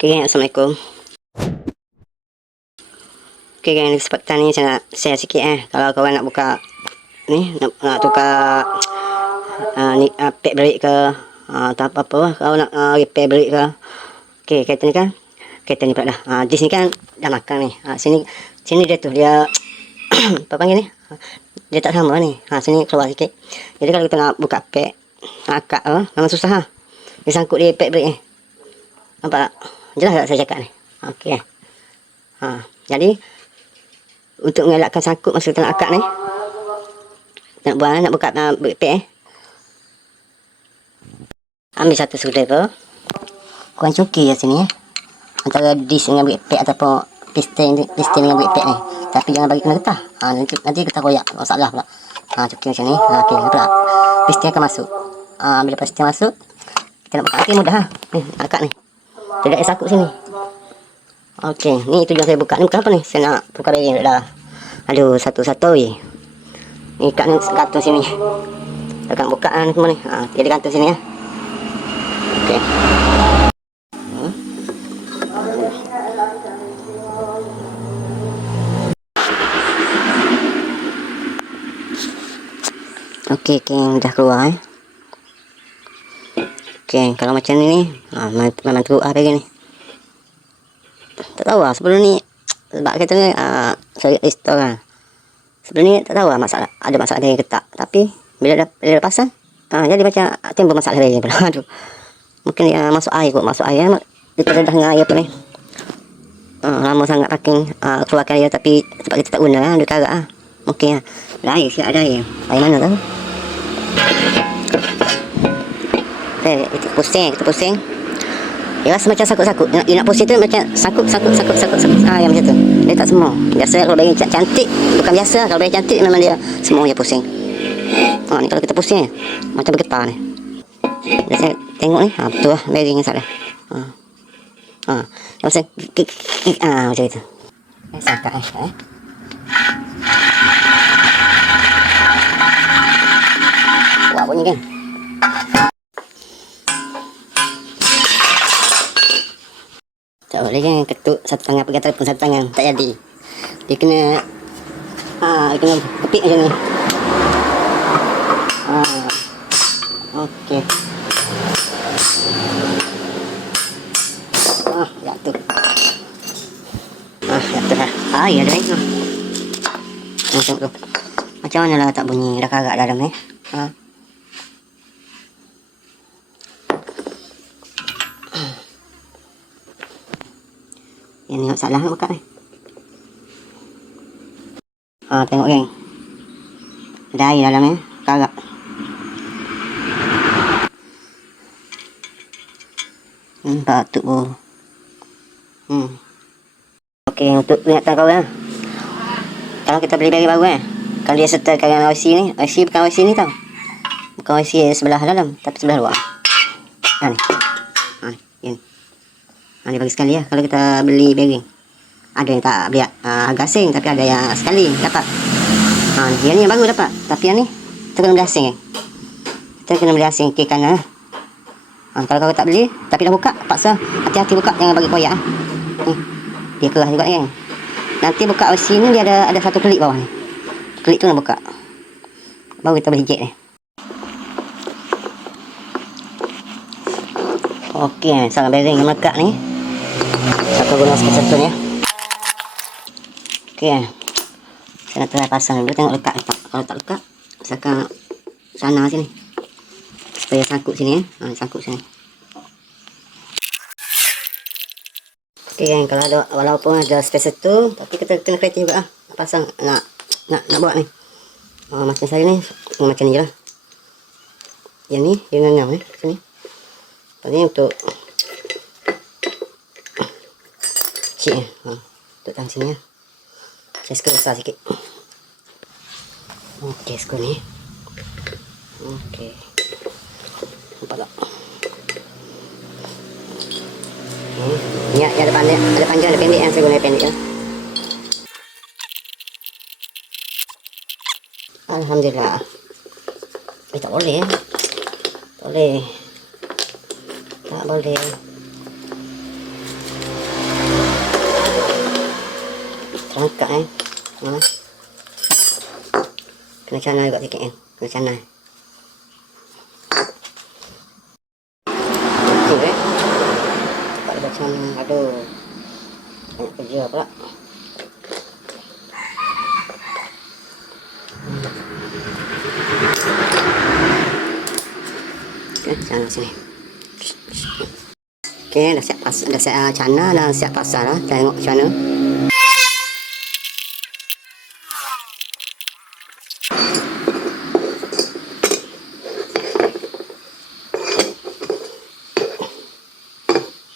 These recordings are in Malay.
Okay, gang, Assalamualaikum. Okay, gang, kesempatan ni saya nak share sikit eh. Kalau kawan nak buka ni, nak, nak tukar uh, ni, uh, pack break ke, uh, atau apa-apa lah. Kalau nak uh, repair break ke. Okay, kereta ni kan. Kereta ni pula dah. Uh, dis ni kan dah makan ni. Uh, sini sini dia tu, dia apa panggil ni? Dia tak sama ni. Ha, sini keluar sikit. Jadi kalau kita nak buka pack, akak tu, memang susah ha. Dia sangkut di pack break ni. Nampak tak? Jelas tak saya cakap ni? Okey. Ha, jadi untuk mengelakkan sangkut masa kita akak ni. Nak buat nak buka uh, pack eh. Ambil satu screwdriver. Kurang cuki ya sini ya. Antara disk dengan pack ataupun piston piston dengan pack ni. Tapi jangan bagi kena getah. Ha, nanti, nanti kita koyak. Masalah pula. Ha, cuki macam ni. Ha, okey, pula. Piston akan masuk. Ha, bila piston masuk, kita nak buka. Okey, mudah ha. Ni, akak ni. Tidak ada sakut sini. Okey, ni tujuan saya buka. Ni bukan apa ni? Saya nak buka bearing dah. Aduh, satu-satu je. Ni kat ni gantung sini. Tekan buka ni semua ni. Ha, jadi gantung sini ya. Okey. Okey, okey, dah keluar eh. Okey, kalau macam ni ni, ha, memang teruk lah ni. Tak tahu lah, sebelum ni, sebab kita ni, uh, sorry, install lah. Sebelum ni, tak tahu lah masalah, ada masalah dengan ke tak. Tapi, bila dah, bila dah pasang, uh, jadi macam timbul masalah bearing pula. Aduh. Mungkin dia masuk air kot, masuk air. Dia terdedah dengan air apa ni. Uh, lama sangat packing, uh, keluarkan air tapi sebab kita tak guna lah, dia karat lah. Mungkin lah. Ada air, siap ada air. Air mana tu? Eh, pusing, kita pusing. Dia rasa macam sakut-sakut. Nak, dia nak pusing tu macam sakut, sakut, sakut, sakut, sakut. Ah, yang macam tu. Dia tak semua. Biasa kalau bayi cantik, bukan biasa. Kalau bayi cantik memang dia semua dia pusing. Ha, ni kalau kita pusing, macam bergetar ni. Biasa tengok ni, ha, betul lah. Bearing yang salah. Ha. Ha. Dia kik, ha, macam. Eh, sakit eh. eh. Wah, bunyi kan? Tak boleh kan ketuk satu tangan pegang telefon satu tangan. Tak jadi. Dia kena ah dia kena kepik macam ni. Ah. Okey. Ah, jatuh. Ah, jatuh dah. Ah, ya dah. Macam tu. Macam mana lah tak bunyi dah karat dalam ni. Ha. Yang ni salah nak buka ni. Ha, tengok geng. Ada air dalam ni. Karak. Hmm, batuk pun. Hmm. Okey, untuk peringatan kau ya. Kalau kita beli bagi baru eh. Kalau dia setelkan dengan IC ni. IC bukan IC ni tau. Bukan IC sebelah dalam. Tapi sebelah luar. Ha ni. Ha ni. Yang ni. Dia bagi sekali ya kalau kita beli bearing. Ada yang tak biar uh, agak asing tapi ada yang sekali dapat. Ha, yang ni yang baru dapat. Tapi yang ni kita kena beli asing eh. Kita kena beli asing ke kanan. Ha, kalau kau tak beli tapi dah buka paksa hati-hati buka jangan bagi koyak eh. Ni. Dia kerah juga kan. Nanti buka OC ni dia ada ada satu klik bawah ni. Klik tu nak buka. Baru kita boleh jet ni. Okey, sarang bearing yang melekat ni. Satu guna ni ya. Okey. Saya nak try pasang dulu tengok lekat tak. Kalau tak lekat, misalkan sana sini. Supaya sangkut sini ya. Ha, sangkut sini. Okey kan, kalau ada walaupun ada space tu, tapi kita kena kreatif juga ah. Pasang nak nak nak buat ni. Ha, macam saya ni, macam ni je lah. Yang ni, dia ngam eh, sini. Ini untuk cik eh. Ha, untuk tang sini ya. Saya skru besar sikit. Okey, skru ni. Okey. Nampak tak? Hmm. Ni ada panjang, ada panjang, ada pendek yang saya guna pendek ya. Alhamdulillah. Eh, tak boleh. Tak boleh. Tak boleh. Terangkat eh. Ha. Kena canai juga sikit eh. Kena canai. Okey eh. Tak ada macam aduh. Banyak kerja pula. Okey, canai sini. Okey, dah siap pas, dah siap uh, cana, dah siap pasar lah. Tengok macam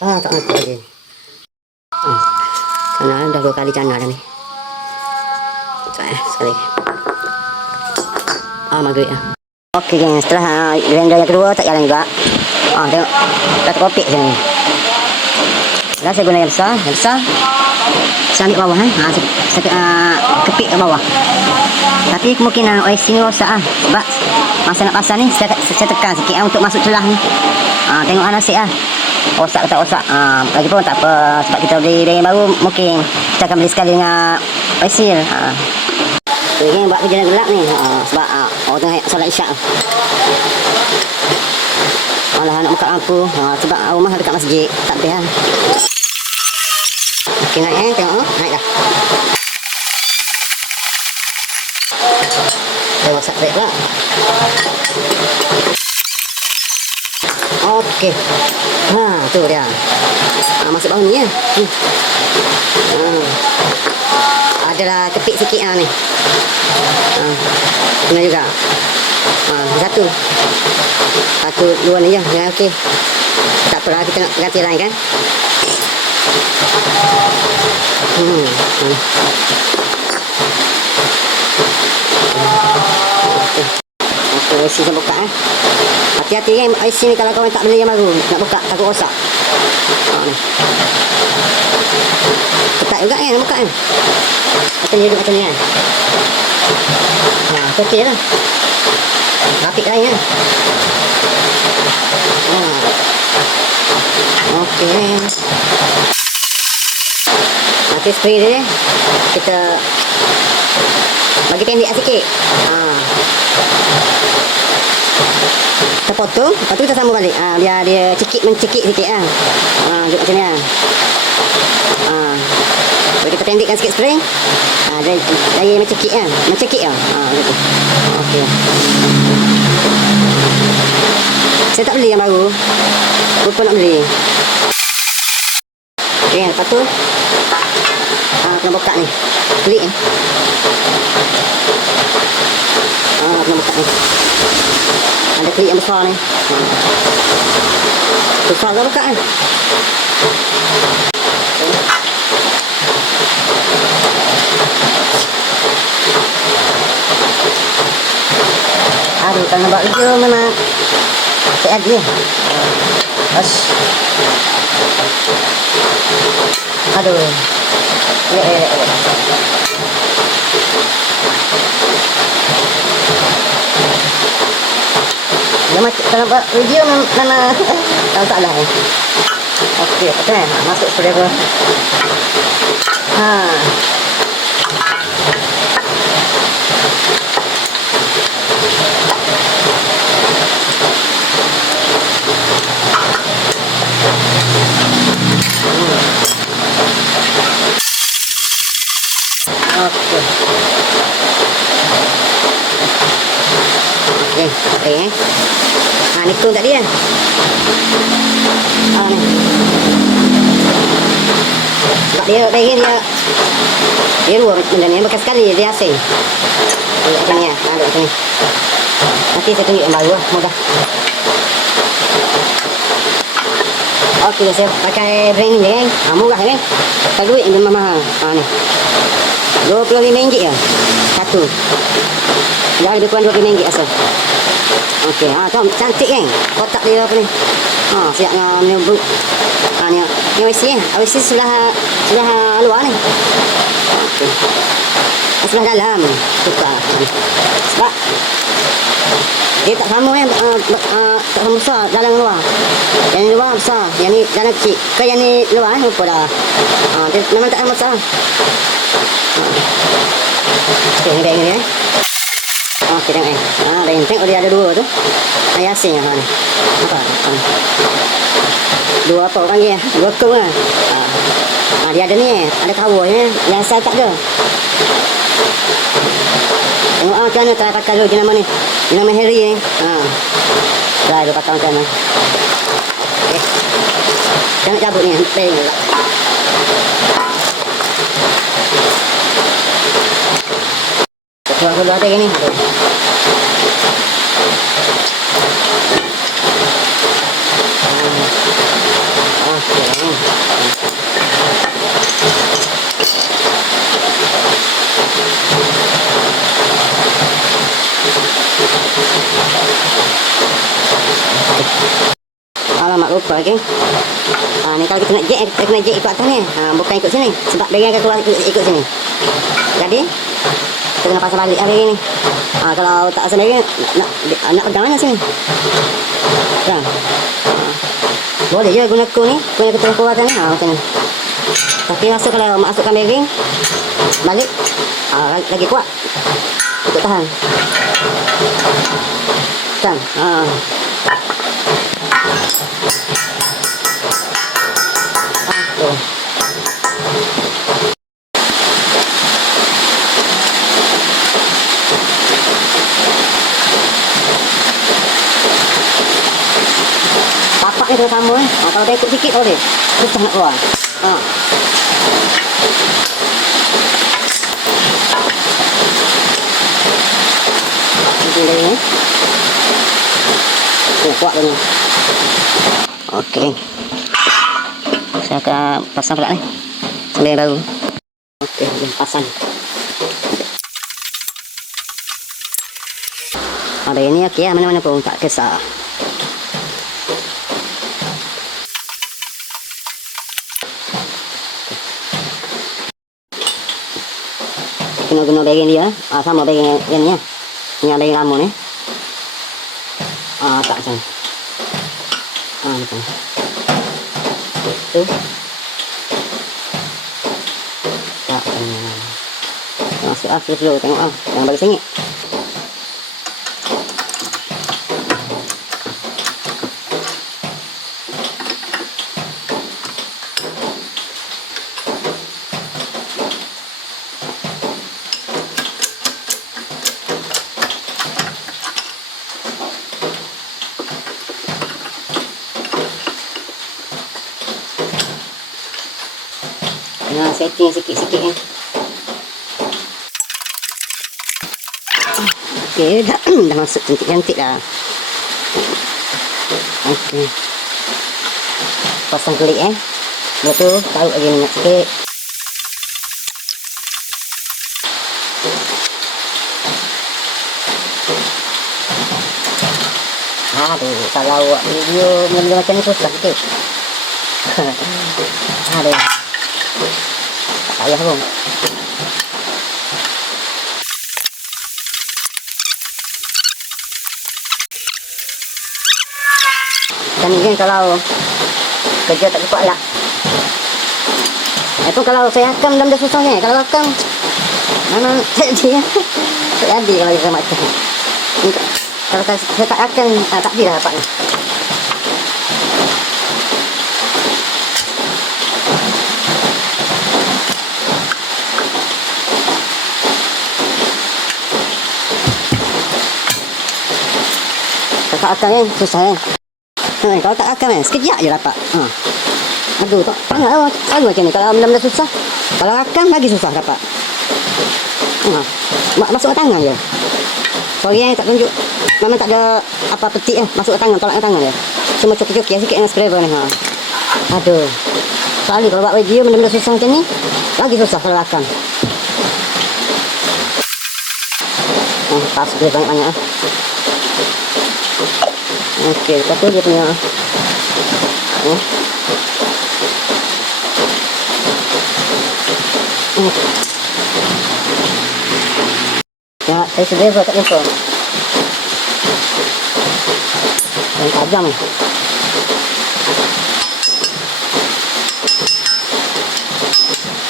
Ah, tak mampu lagi. Hmm. Sana dah dua kali cana dah ni. Sekejap eh, sekali. Ah, maghrib lah. Okey, geng. Setelah uh, yang kedua tak jalan juga. Ah, tengok. Dah terkopik macam ni. Dah saya guna yang besar. Yang besar. Saya ambil bawah eh. Ha, saya, uh, kepik ke bawah. Tapi kemungkinan OIC ni rosak ah. Sebab masa nak pasang ni saya, saya tekan sikit ah, untuk masuk celah ni. Ha, tengok ah nasib ah. Rosak tak rosak. Ha, lagipun tak apa. Sebab kita beli bearing baru mungkin kita akan beli sekali dengan OIC. Ha. Ini buat kerja gelap ni. Ha, sebab ha, orang tengah solat isyak. Alah nak buka lampu. Ha, sebab rumah dekat masjid. Tak boleh lah. Okey naik eh. Tengok. oh. Naik dah. Tengok subscribe pula. Okey. Ha, tu dia. Ha, masuk bawah ni ya. Hmm. Ha. Adalah kepik sikit lah ni. Ha. Kena juga. Ha, satu. Satu, dua ni je. Ya, okey. Tak apalah, kita nak ganti lain kan. Hmm. hmm. Okey. Okey, IC saya buka eh. Hati-hati kan IC ni kalau kawan tak beli yang baru. Nak buka, takut rosak. Ha, ni. Ketat juga kan, nak buka kan. Macam ni duduk macam ni kan. Ha, tu okey lah. Rapik lain kan. Ha. Okey. Nanti spray dia kita bagi pendek sikit. Ha. Kita potong, lepas tu kita sambung balik. Ha, biar dia cekik mencekik sikit lah. Ha, duduk macam ni lah. Ha. Bagi kita pendekkan sikit spray. Ha, dia, dia mencekik kan. Mencekik lah. Ha, gitu. Okey. Saya tak beli yang baru. Lupa nak beli. Okey, lepas tu ah, kena buka ni. Klik ni. Ah, kena buka ni. Ada klik yang besar ni. Besar ke buka kan? Aduh, kalau nak buat video mana Cek lagi Bas Aduh Ya, ya, ya Nama, kalau buat video mana Tak salah eh. Okey, kan? Masuk sudah ke Ha Okey. Okey, okey eh. Ni tun tadi kan? Ha, ni. Sebab dia bagi dia dia dua benda ni bekas sekali dia asing. Dia macam ni ya. Ha, duduk macam ni. Nanti saya tunjuk yang baru lah. Mudah. Okey, saya pakai brand ni je kan. Ha, murah kan? Tak duit memang mahal. Ha, ni. RM25 ya? Satu. Dah lebih kurang RM25 asal. Okey, ha tu cantik kan? Kotak dia apa ni? Ha, siap dengan ni bu. Ha ni. Ni WC eh. WC sebelah sebelah luar ni. Okey. sebelah dalam. Tukar. Sebab dia tak sama kan uh, uh, tak sama besar dalam luar yang ni luar besar yang ni dalam kecil ke yang ni luar eh lupa dah uh, dia memang tak sama besar uh. okay ni bag ni eh Oh, kita tengok eh. Ah, bag ni. Tengok dia ada dua tu. Ah, yasin lah ni. Apa? Ah. Dua apa orang dia? Dua kung lah. Ah. ah, dia ada ni eh. Ada kawal eh. Yang saya tak ada. Tengok ah, mana cara pakai dulu jenama ni. Jenama Harry ni. Ha. Dah, dia pakai macam mana. Okay. Jangan cabut ni. Peng pula. Ketua aku ada ni. Okay. Alamak lupa lagi. Ha, ni kalau kita nak jet, kita kena jet ikut atas ni. Ha, bukan ikut sini. Sebab bagian akan keluar ikut, ikut sini. Jadi, kita kena pasang balik hari ni. Ha, kalau tak lagi, nak, nak, nak pegang mana sini? Ha. Boleh je guna ku ni. Guna ketua kuatan ni. Ha, macam ni. Tapi rasa kalau masukkan bearing, balik, ha, lagi, kuat. Untuk tahan. Kan? Ha. Kalau dia ikut sikit boleh. Susah nak keluar. Ha. Ni. Oh, kuat dia ni. Okey. Saya akan pasang pula ni. Sambil baru. Okey, pasang. Ada ini okey lah, mana-mana pun tak kisah. Kena guna bagian dia. Ah, sama bagian yang, yang ni lah. Yang bagian lama ni. Ah, tak macam ni. Ah, macam ni. Tu. Tak macam ni. Masuk ah, slow-slow. Tengok ah. Jangan bagi sengit. Kena setting sikit-sikit kan. Okey, dah, dah masuk cantik-cantik dah. Okey. Pasang klik eh. Lepas tu, taruh lagi minyak sikit. Aduh, kalau video benda macam ni susah sikit. Aduh. Tak payah ni kan kalau kerja tak cepat lah. Itu kalau saya akam dalam dia susah ni. Kalau akam, memang jadi. Tak jadi kalau dia macam. Kalau saya, saya tak akan, ah, tak jadi lah dapat ni. Tak akan kan, susah kan. Ha, kalau tak akan kan, sekejap je dapat. Ha. Aduh, tak sangat lah. Selalu macam ni. Kalau benda-benda susah, kalau akan lagi susah dapat. Ha. Ma- Masuk tangan je. Sorry yang tak tunjuk. Memang tak ada apa petik eh. Masuk tangan, tolak tangan je. Cuma coki-coki sikit dengan scraper ni. Ha. Aduh. Soalnya kalau buat video benda-benda susah macam ni, lagi susah kalau akan. Oh, pas dia banyak-banyak ah. Okey, lepas tu dia punya. Hmm. Saya sudah buat jumpa. Yang tajam ni.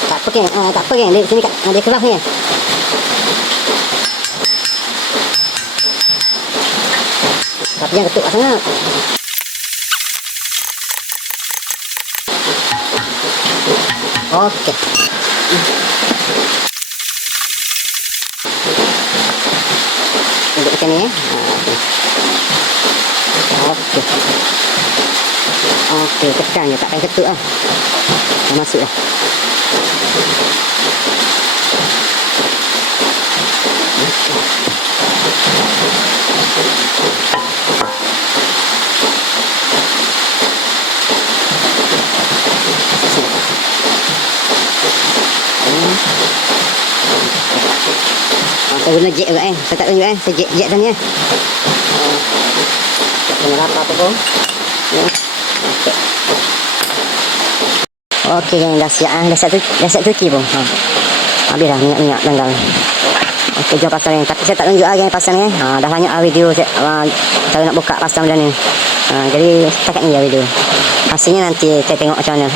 Tak apa kan, ah, tak apa kan. Dia sini kat, ah, dia keras ni. Jangan ketuk sangat. Okey. Duduk macam ni eh. Okey. Okey, tekan je. Tak payah ketuk lah. Dah masuk. Ha, saya guna jet juga eh. Saya tak tunjuk eh. Saya tadi eh. Ha. Tak kena rapat apa pun. Okey. Dah siap ah. Dah siap tu, dah siap cuci pun. Ha. Habis dah minyak-minyak tanggal. Okey jual pasal ni. Tapi saya tak tunjuk lagi pasal ni eh. Ha, dah banyak lah video saya, uh, saya nak buka pasal benda ni. Ha, jadi setakat ni ya video. Hasilnya nanti saya tengok macam mana.